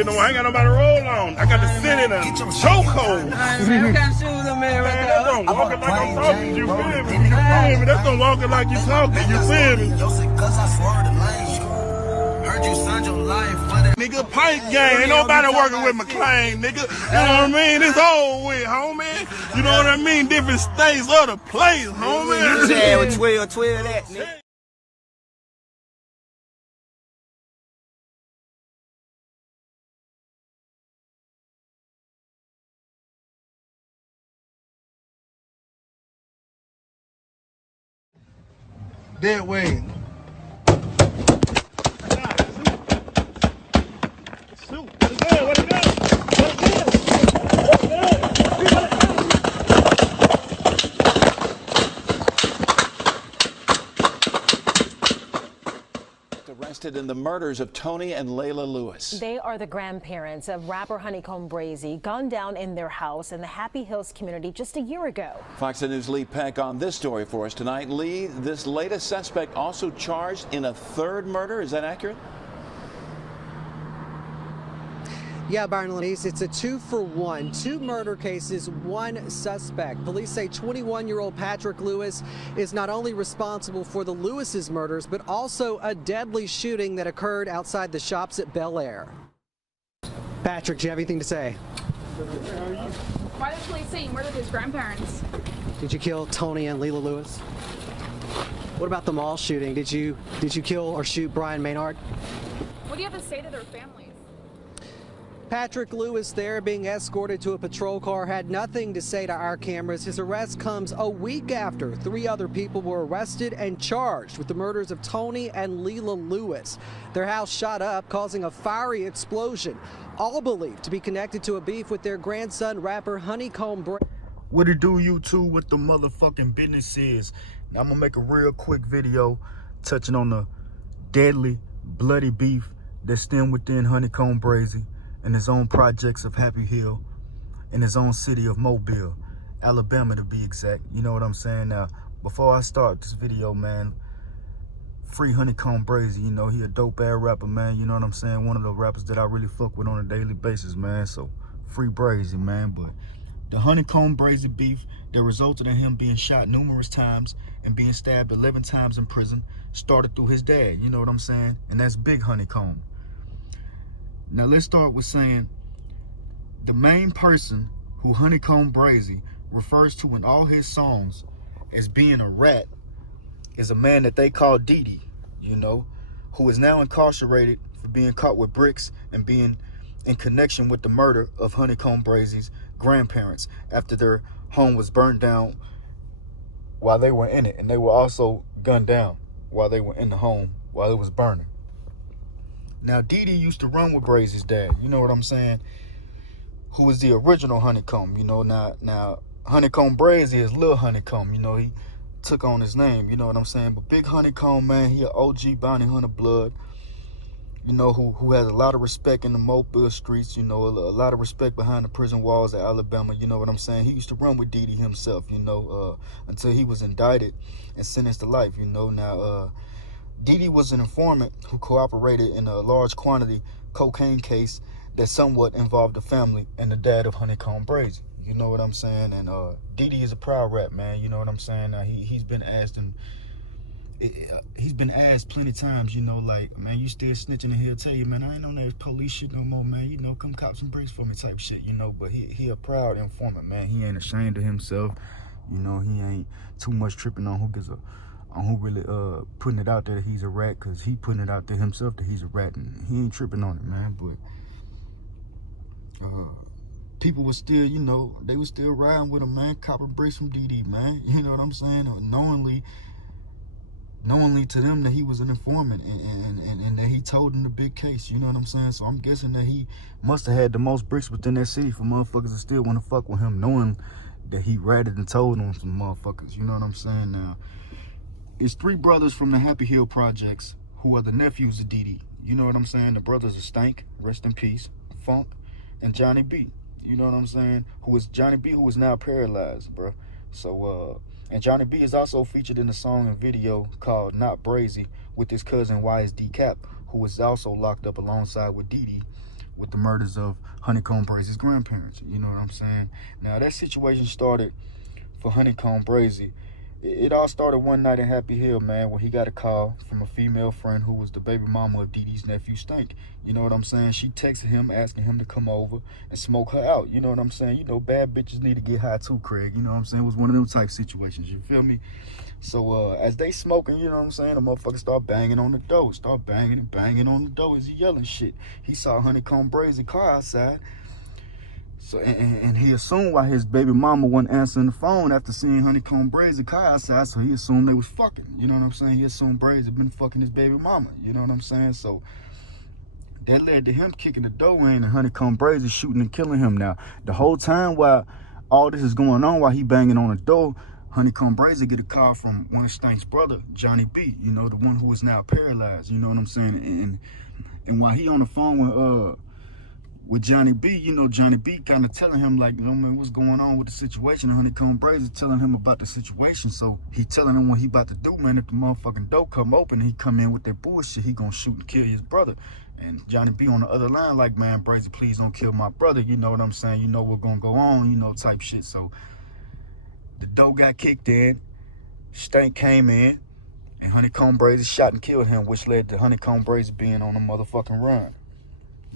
shit no more. I ain't got nobody to roll on. I got to sit in a chokehold. What kind of shoes I'm in right That's now? not walking like I'm talking. You feel me? You feel me? That's not walking like you talking. You feel me? Nigga, pipe game. Ain't nobody working with McLean, nigga. You know what I mean? It's old with, homie. You know what I mean? Different states, other place, homie. Yeah, with 12 that, nigga. That way. Arrested in the murders of Tony and Layla Lewis. They are the grandparents of rapper HoneyKomb Brazy, gunned down in their house in the Happy Hills community just a year ago. Fox News' Lee Peck on this story for us tonight. Lee, this latest suspect also charged in a third murder. Is that accurate? Yeah, Byron Lenise, it's a 2-for-1. 2 murder cases, 1 suspect. Police say 21-year-old Patrick Lewis is not only responsible for the Lewis's murders, but also a deadly shooting that occurred outside the shops at Bel Air. Patrick, do you have anything to say? Why did police say you murdered his grandparents? Did you kill Tony and Layla Lewis? What about the mall shooting? Did you kill or shoot Brian Maynard? What do you have to say to their families? Patrick Lewis there being escorted to a patrol car had nothing to say to our cameras. His arrest comes a week after 3 other people were arrested and charged with the murders of Tony and Layla Lewis. Their house shot up, causing a fiery explosion, all believed to be connected to a beef with their grandson, rapper HoneyKomb Brazy. What it do, YouTube, what the motherfucking business is. Now, I'm gonna make a real quick video touching on the deadly, bloody beef that stemmed within HoneyKomb Brazy in his own projects of Happy Hill, in his own city of Mobile, Alabama to be exact. You know what I'm saying? Now, before I start this video, man, free HoneyKomb Brazy. You know, he a dope-ass rapper, man. You know what I'm saying? One of the rappers that I really fuck with on a daily basis, man. So, free Brazy, man. But the HoneyKomb Brazy beef that resulted in him being shot numerous times and being stabbed 11 times in prison started through his dad. You know what I'm saying? And that's Big HoneyKomb. Now, let's start with saying the main person who HoneyKomb Brazy refers to in all his songs as being a rat is a man that they call Didi, you know, who is now incarcerated for being caught with bricks and being in connection with the murder of HoneyKomb Brazy's grandparents after their home was burned down while they were in it. And they were also gunned down while they were in the home while it was burning. Now, Didi used to run with Brazy's dad, you know what I'm saying, who was the original HoneyKomb, you know. Now HoneyKomb Brazy is Lil HoneyKomb, you know, he took on his name, you know what I'm saying. But Big HoneyKomb, man, he an OG bounty hunter blood, you know, who has a lot of respect in the Mobile streets, you know, a lot of respect behind the prison walls of Alabama, you know what I'm saying. He used to run with Didi himself, you know, until he was indicted and sentenced to life, you know. Now, Didi was an informant who cooperated in a large quantity cocaine case that somewhat involved the family and the dad of HoneyKomb Brazy. You know what I'm saying? And Didi is a proud rap, man. You know what I'm saying? He's been asked plenty times, you know, like, man, you still snitching, and he'll tell you, man, I ain't on that police shit no more, man. You know, come cop some bricks for me type shit, you know. But he a proud informant, man. He ain't ashamed of himself. You know, he ain't too much tripping on who really putting it out there that he's a rat, because he putting it out there himself that he's a rat, and he ain't tripping on it, man. But people were still, you know, they were still riding with him, man, copping bricks from Didi, man. You know what I'm saying? Knowingly to them that he was an informant and that he told in the big case, you know what I'm saying? So I'm guessing that he must have had the most bricks within that city for motherfuckers to still want to fuck with him, knowing that he ratted and told on some motherfuckers, you know what I'm saying? Now, it's 3 brothers from the Happy Hill projects who are the nephews of Didi. You know what I'm saying? The brothers are Stank, rest in peace, Funk, and Johnny B. You know what I'm saying? Johnny B, who is now paralyzed, bro. So, and Johnny B is also featured in a song and video called Not Brazy with his cousin YSD Cap, who is also locked up alongside with Didi with the murders of HoneyKomb Brazy's grandparents. You know what I'm saying? Now, that situation started for HoneyKomb Brazy. It all started one night in Happy Hill, man, where he got a call from a female friend who was the baby mama of Dee Dee's nephew, Stank. You know what I'm saying? She texted him asking him to come over and smoke her out. You know what I'm saying? You know, bad bitches need to get high too, Craig. You know what I'm saying? It was one of them type situations. You feel me? So as they smoking, you know what I'm saying, the motherfucker start banging on the door. Start banging and banging on the door as he yelling shit. He saw HoneyKomb Brazy car outside. So and he assumed why his baby mama wasn't answering the phone after seeing HoneyKomb Brazy car outside, so he assumed they was fucking. You know what I'm saying? He assumed Brazy been fucking his baby mama. You know what I'm saying? So that led to him kicking the door in and HoneyKomb Brazy shooting and killing him. Now, the whole time while all this is going on, while he banging on the door, HoneyKomb Brazy get a call from one of Stank's brother, Johnny B, you know, the one who is now paralyzed. You know what I'm saying? And while he on the phone with Johnny B, you know, Johnny B kind of telling him, like, you know, man, what's going on with the situation? And HoneyKomb Brazy telling him about the situation. So he telling him what he about to do, man. If the motherfucking door come open and he come in with that bullshit, he gonna shoot and kill his brother. And Johnny B on the other line, like, man, Brazy, please don't kill my brother. You know what I'm saying? You know what's gonna go on, you know, type shit. So the door got kicked in. Stank came in. And HoneyKomb Brazy shot and killed him, which led to HoneyKomb Brazy being on a motherfucking run.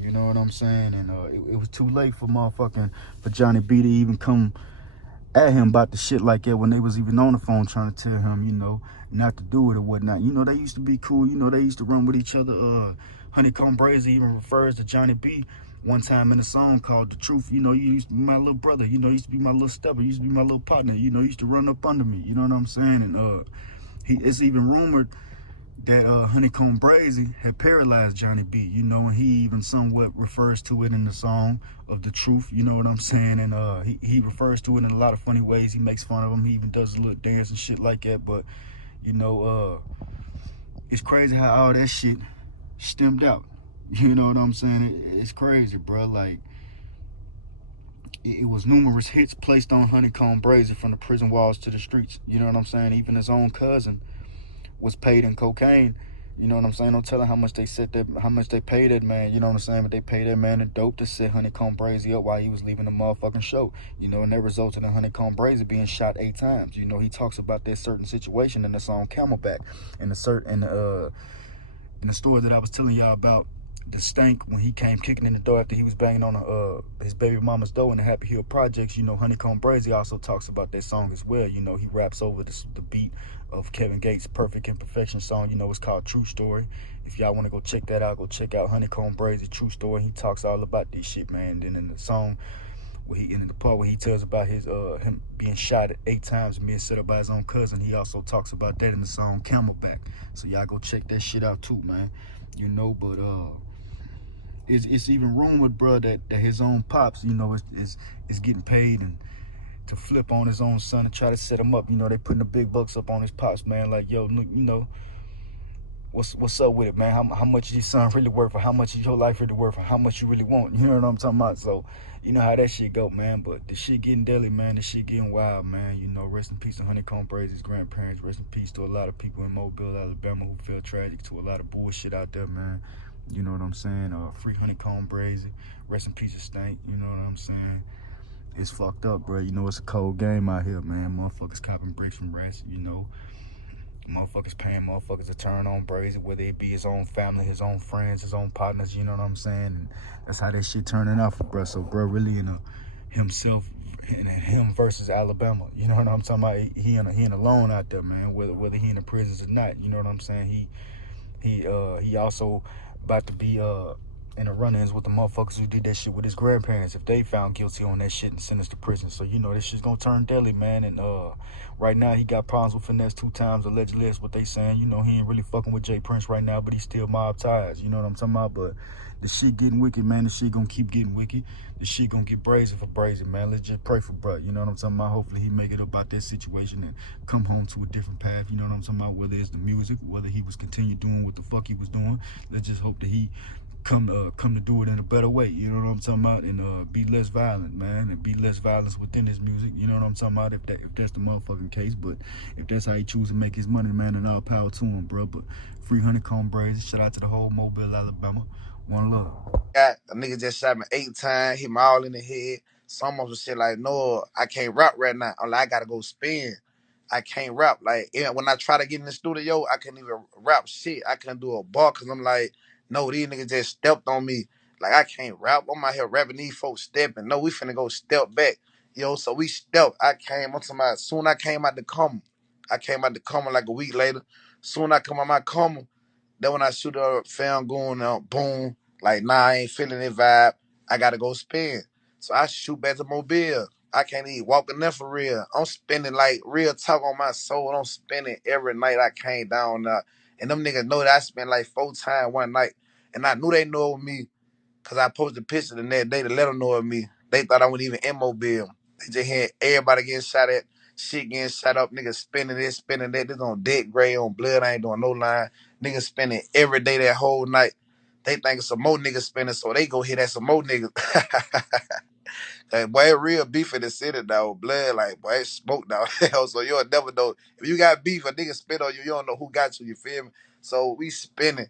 You know what I'm saying? And it was too late for Johnny B to even come at him about the shit like that when they was even on the phone trying to tell him, you know, not to do it or whatnot. You know, they used to be cool. You know, they used to run with each other. HoneyKomb Brazy even refers to Johnny B one time in a song called The Truth. You know, you used to be my little brother. You know, you used to be my little stepper. You used to be my little partner. You know, you used to run up under me. You know what I'm saying? And it's even rumored that HoneyKomb Brazy had paralyzed Johnny B, you know, and he even somewhat refers to it in the song of The Truth, you know what I'm saying? And he refers to it in a lot of funny ways. He makes fun of him. He even does a little dance and shit like that. But, you know, it's crazy how all that shit stemmed out. You know what I'm saying? It's crazy, bro. Like, it was numerous hits placed on HoneyKomb Brazy from the prison walls to the streets. You know what I'm saying? Even his own cousin was paid in cocaine. You know what I'm saying? Don't tell her how much they paid that man. You know what I'm saying? But they paid that man in dope to set HoneyKomb Brazy up while he was leaving the motherfucking show. You know, and that resulted in HoneyKomb Brazy being shot 8 times. You know, he talks about that certain situation in the song Camelback. In the story that I was telling y'all about, the Stank, when he came kicking in the door after he was banging on his baby mama's door in the Happy Hill Projects, you know, HoneyKomb Brazy also talks about that song as well. You know, he raps over the beat of Kevin Gates' Perfect Imperfection song. You know, it's called True Story. If y'all want to go check that out, go check out HoneyKomb Brazy True Story. He talks all about this shit, man. And then in the song, in the part where he tells about his him being shot 8 times and being set up by his own cousin, he also talks about that in the song Camelback. So y'all go check that shit out too, man. You know, but it's even rumored, bro, that his own pops, you know, is getting paid and to flip on his own son and try to set him up. You know, they putting the big bucks up on his pops, man. Like, yo, you know, what's up with it, man? How much is your son really worth, or how much is your life really worth, or how much you really want? You know what I'm talking about? So, you know how that shit go, man. But the shit getting deadly, man. The shit getting wild, man. You know, rest in peace to HoneyKomb Brazy's grandparents. Rest in peace to a lot of people in Mobile, Alabama who feel tragic, to a lot of bullshit out there, man. You know what I'm saying? Free HoneyKomb Brazy. Rest in peace to Stank. You know what I'm saying? It's fucked up, bro. You know, it's a cold game out here, man. Motherfuckers copping bricks from rats, you know. Motherfuckers paying motherfuckers to turn on Brazy, whether it be his own family, his own friends, his own partners, you know what I'm saying? And that's how that shit turning out for bro. So, bro, really in himself and him versus Alabama. You know what I'm talking about? He in alone out there, man, whether he in the prisons or not. You know what I'm saying? He also about to be in the run-ins with the motherfuckers who did that shit with his grandparents if they found guilty on that shit and sentenced to prison. So, you know, this shit's gonna turn deadly, man. And right now he got problems with Finesse 2 times, allegedly. That's what they saying. You know, he ain't really fucking with Jay Prince right now, but he's still mob ties. You know what I'm talking about? But the shit getting wicked, man. The shit gonna keep getting wicked. The shit gonna get brazy for Brazy, man. Let's just pray for bro. You know what I'm talking about? Hopefully he make it up out that situation and come home to a different path. You know what I'm talking about? Whether it's the music, whether he was continue doing what the fuck he was doing. Let's just hope that he come to do it in a better way. You know what I'm talking about? And be less violent, man, and be less violence within his music. You know what I'm talking about? If that's the motherfucking case. But if that's how he choose to make his money, man, and all power to him, bro. But free HoneyKomb Brazy. Shout out to the whole Mobile, Alabama. One love. Got a nigga just shot me 8 times, hit me all in the head. Some of them shit like, no, I can't rap right now. I'm like, I gotta go spin. I can't rap. Like, when I try to get in the studio, I can't even rap shit. I can't do a bar because I'm like, no, these niggas just stepped on me. Like, I can't rap. I'm out here rapping these folks stepping. No, we finna go step back. Yo, so we stepped. I'm talking about, soon I came out the coma. I came out the coma like a week later. Soon I come out my coma. Then when I shoot up, film going out, boom. Like, nah, I ain't feeling that vibe. I gotta go spin. So I shoot back to Mobile. I can't even walk in there for real. I'm spending like real talk on my soul. I'm spending every night I came down there. And them niggas know that I spent like 4 times one night. And I knew they know it was me because I posted a picture the next day to let them know it was me. They thought I wasn't even in Mobile. They just hear everybody getting shot at, shit getting shot up, niggas spending this, spending that. This on dead gray, on blood. I ain't doing no line. Niggas spending every day that whole night. They think some more niggas spending, so they go hit at some more niggas. Hey, boy, it real beef in the city, dog. Blood, like, boy, it's smoke, dog. So you'll never know. If you got beef, a nigga spit on you, you don't know who got you, you feel me? So we spinning.